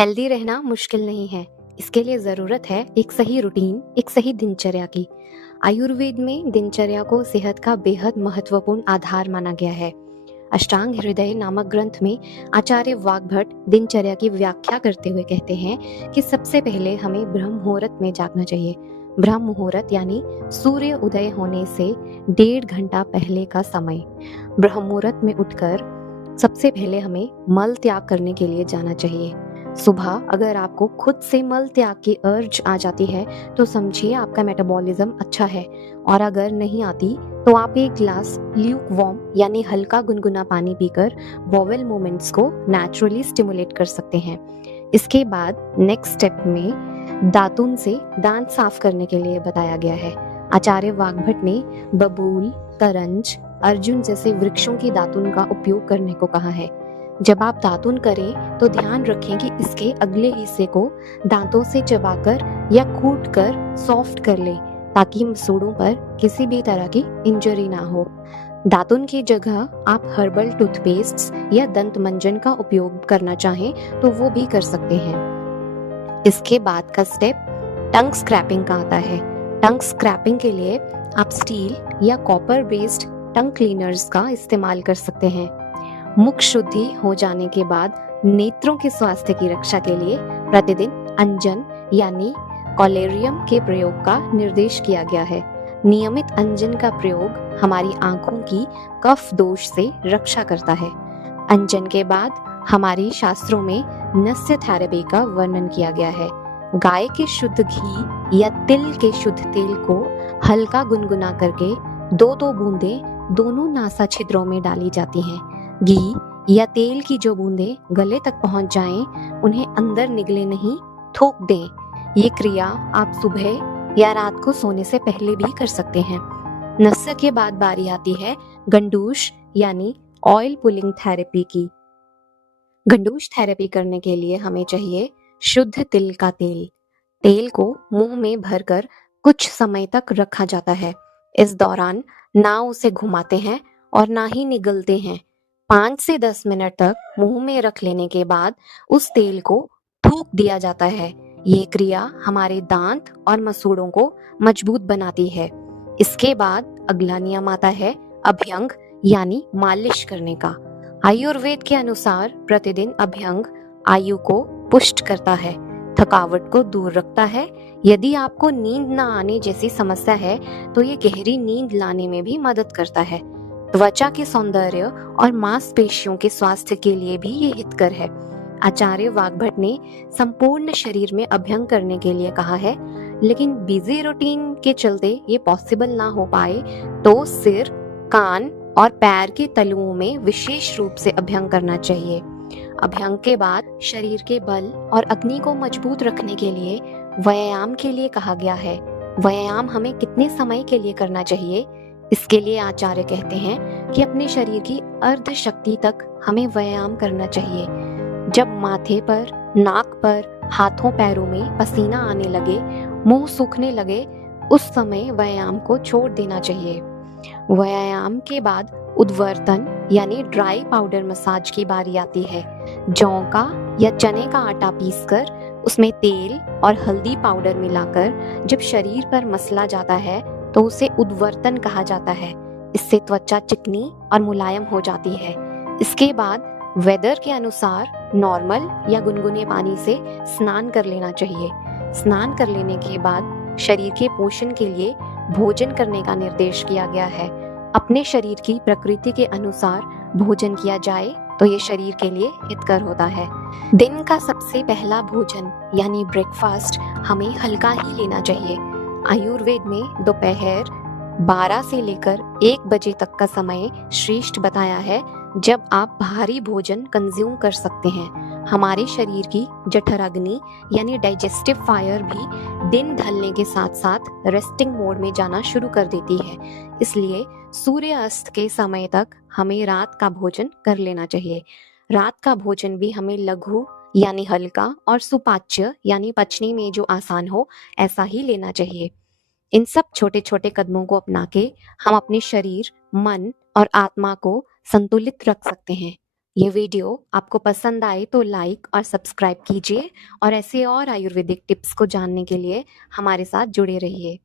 Healthy रहना मुश्किल नहीं है। इसके लिए ज़रूरत है एक सही रूटीन, एक सही दिनचर्या की। आयुर्वेद में दिनचर्या को सेहत का बेहद महत्वपूर्ण आधार माना गया है। अष्टांग हृदय नामक ग्रंथ में आचार्य वाग्भट दिनचर्या की व्याख्या करते हुए कहते हैं कि सबसे पहले हमें ब्रह्म मुहूर्त में जागना चाहिए। ब्रह्म मुहूर्त यानी सूर्य उदय होने से 1.5 घंटा पहले का समय। ब्रह्म मुहूर्त में उठकर सबसे पहले हमें मल त्याग करने के लिए जाना चाहिए। सुबह अगर आपको खुद से मल त्याग की अर्ज आ जाती है तो समझिए आपका मेटाबॉलिज्म अच्छा है, और अगर नहीं आती तो आप एक ग्लास ल्यूक वार्म यानी हल्का गुनगुना पानी पीकर बॉवेल मूवमेंट्स को नेचुरली स्टिमुलेट कर सकते हैं। इसके बाद नेक्स्ट स्टेप में दातुन से दांत साफ करने के लिए बताया गया है। आचार्य वाग्भट ने बबूल, तरंज, अर्जुन जैसे वृक्षों की दातुन का उपयोग करने को कहा है। जब आप दातुन करें तो ध्यान रखें कि इसके अगले हिस्से को दांतों से चबाकर या कूटकर सॉफ्ट कर लें ताकि मसूड़ों पर किसी भी तरह की इंजरी ना हो। दातुन की जगह आप हर्बल टूथपेस्ट या दंत मंजन का उपयोग करना चाहें तो वो भी कर सकते हैं। इसके बाद का स्टेप टंग स्क्रैपिंग का आता है। टंग स्क्रैपिंग के लिए आप स्टील या कॉपर बेस्ड टंग क्लीनर्स का इस्तेमाल कर सकते हैं। मुख शुद्धि हो जाने के बाद नेत्रों के स्वास्थ्य की रक्षा के लिए प्रतिदिन अंजन यानी कॉलेरियम के प्रयोग का निर्देश किया गया है। नियमित अंजन का प्रयोग हमारी आंखों की कफ दोष से रक्षा करता है। अंजन के बाद हमारी शास्त्रों में नस्य थेरेपी का वर्णन किया गया है। गाय के शुद्ध घी या तिल के शुद्ध तेल को हल्का गुनगुना करके 2-2 बूंदें दोनों नासा छिद्रों में डाली जाती हैं। घी या तेल की जो बूंदें गले तक पहुंच जाएं, उन्हें अंदर निगले नहीं, थूक दें। ये क्रिया आप सुबह या रात को सोने से पहले भी कर सकते हैं। नस्य के बाद बारी आती है गंडूश यानी ऑयल पुलिंग थेरेपी की। गंडूश थेरेपी करने के लिए हमें चाहिए शुद्ध तिल का तेल। तेल को मुंह में भरकर कुछ समय तक रखा जाता है। इस दौरान ना उसे घुमाते हैं और ना ही निगलते हैं। 5 से 10 मिनट तक मुंह में रख लेने के बाद उस तेल को थूक दिया जाता है। ये क्रिया हमारे दांत और मसूड़ों को मजबूत बनाती है। इसके बाद अगला नियम आता है अभ्यंग यानी मालिश करने का। आयुर्वेद के अनुसार प्रतिदिन अभ्यंग आयु को पुष्ट करता है, थकावट को दूर रखता है। यदि आपको नींद न आने जैसी समस्या है तो ये गहरी नींद लाने में भी मदद करता है। त्वचा के सौंदर्य और मांसपेशियों के स्वास्थ्य के लिए भी ये हितकर है। आचार्य वाग्भट ने संपूर्ण शरीर में अभ्यंग करने के लिए कहा है, लेकिन बिजी रूटीन के चलते ये पॉसिबल ना हो पाए तो सिर, कान और पैर के तलुओं में विशेष रूप से अभ्यंग करना चाहिए। अभ्यंग के बाद शरीर के बल और अग्नि को मजबूत रखने के लिए व्यायाम के लिए कहा गया है। व्यायाम हमें कितने समय के लिए करना चाहिए? इसके लिए आचार्य कहते हैं कि अपने शरीर की अर्ध शक्ति तक हमें व्यायाम करना चाहिए। जब माथे पर, नाक पर, हाथों पैरों में पसीना आने लगे, मुंह सूखने लगे, उस समय व्यायाम को छोड़ देना चाहिए। व्यायाम के बाद उद्वर्तन यानी ड्राई पाउडर मसाज की बारी आती है। जौ का या चने का आटा पीसकर उसमें तेल और हल्दी पाउडर मिलाकर जब शरीर पर मसला जाता है तो उसे उद्वर्तन कहा जाता है। इससे त्वचा चिकनी और मुलायम हो जाती है। इसके बाद वेदर के अनुसार नॉर्मल या गुनगुने पानी से स्नान कर लेना चाहिए। स्नान कर लेने के बाद शरीर के पोषण के लिए भोजन करने का निर्देश किया गया है। अपने शरीर की प्रकृति के अनुसार भोजन किया जाए तो ये शरीर के लिए हितकर होता है। दिन का सबसे पहला भोजन यानी ब्रेकफास्ट हमें हल्का ही लेना चाहिए। आयुर्वेद में दोपहर 12 से लेकर 1 बजे तक का समय श्रेष्ठ बताया है, जब आप भारी भोजन कंज्यूम कर सकते हैं। हमारे शरीर की जठराग्नि यानी डाइजेस्टिव फायर भी दिन ढलने के साथ साथ रेस्टिंग मोड में जाना शुरू कर देती है। इसलिए सूर्य अस्त के समय तक हमें रात का भोजन कर लेना चाहिए। रात का भोजन भी हमें लघु यानी हल्का और सुपाच्य यानी पचने में जो आसान हो ऐसा ही लेना चाहिए। इन सब छोटे छोटे कदमों को अपना के हम अपने शरीर, मन और आत्मा को संतुलित रख सकते हैं। ये वीडियो आपको पसंद आए तो लाइक और सब्सक्राइब कीजिए और ऐसे और आयुर्वेदिक टिप्स को जानने के लिए हमारे साथ जुड़े रहिए।